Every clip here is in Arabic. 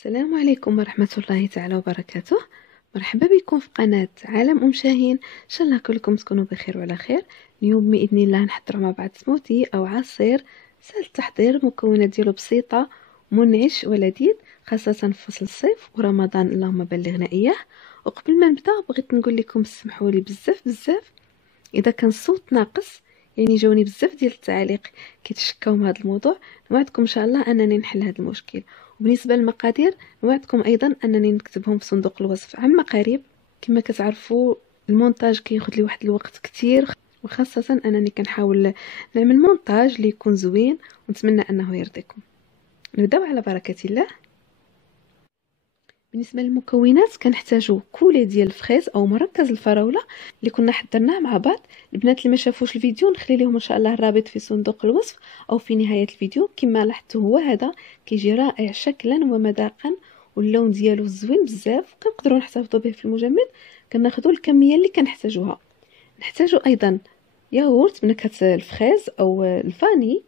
السلام عليكم ورحمة الله تعالى وبركاته. مرحبا بكم في قناة عالم شاهين. إن شاء الله كلكم تكونوا بخير وعلى خير. اليوم بإذن الله نحضروا مع بعض سموتي أو عصير سهل التحضير، المكونات ديالو بسيطة منعش ولذيذ، خاصة في فصل الصيف ورمضان اللهم بلغنا إياه. وقبل ما نبدا بغيت نقول لكم سمحوا لي بزاف بزاف اذا كان الصوت ناقص، يعني جاوني بزاف ديال التعاليق كيتشكاو من هذا الموضوع. نوعدكم ان شاء الله انني نحل هذا المشكل. وبالنسبه للمقادير نوعدكم ايضا انني نكتبهم في صندوق الوصف عما قريب. كما كتعرفوا المونتاج كياخذ لي واحد الوقت كتير، وخاصه انني كنحاول نعمل مونتاج اللي يكون زوين، ونتمنى انه يرضيكم. نبداو على بركه الله. بالنسبه للمكونات كنحتاجو كولي ديال الفخيز او مركز الفراوله اللي كنا حضرناه مع بعض. البنات اللي ما شافوش الفيديو نخلي لهم ان شاء الله الرابط في صندوق الوصف او في نهايه الفيديو. كما لاحظتوا هو هذا كيجي رائع شكلا ومذاقا، واللون ديالو زوين بزاف، كنقدروا نحتفظوا به في المجمد. كناخذوا الكميه اللي كنحتاجوها. نحتاجوا ايضا ياغورت بنكهه الفخيز او الفاني،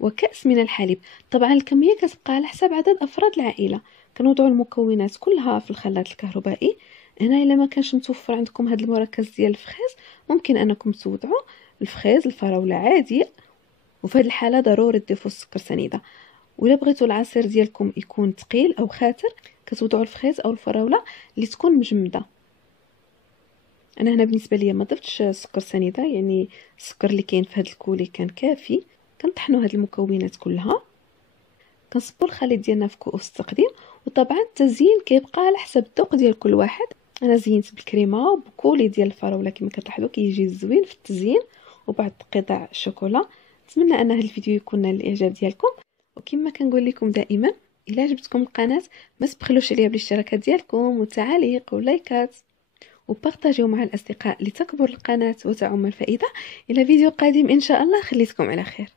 وكأس من الحليب. طبعا الكميه كتبقى على حساب عدد افراد العائله. كنوضعوا المكونات كلها في الخلاط الكهربائي. هنا الا ما كانش متوفر عندكم هذا المركز ديال الفخيز، ممكن انكم توضعوا الفخيز الفراوله عادي، وفي هذه الحاله ضروري تضيفوا السكر سنيده. ولا بغيتوا العصير ديالكم يكون ثقيل او خاتر، كتوضعوا الفخيز او الفراوله اللي تكون مجمده. انا هنا بالنسبه لي ما ضفتش سكر سنيده، يعني السكر اللي كاين في هذا الكولي كان كافي. كنطحنوا هذه المكونات كلها، كنصبوا الخليط ديالنا في كؤوس التقديم. وطبعا التزيين كيبقى على حسب الذوق ديال كل واحد. انا زينت بالكريمه وبكولي ديال الفراوله كما كتلاحظوا كيجي زوين في التزيين، وبعض قطع الشوكولا. نتمنى ان هذا الفيديو يكون نال الاعجاب ديالكم. وكما كنقول لكم دائما، الا عجبتكم القناه ما تبخلوش عليا بالاشتراكات ديالكم والتعاليق واللايكات، وبارطاجيو مع الاصدقاء لتكبر القناه وتعم الفائده. الى فيديو قادم ان شاء الله، خليتكم على خير.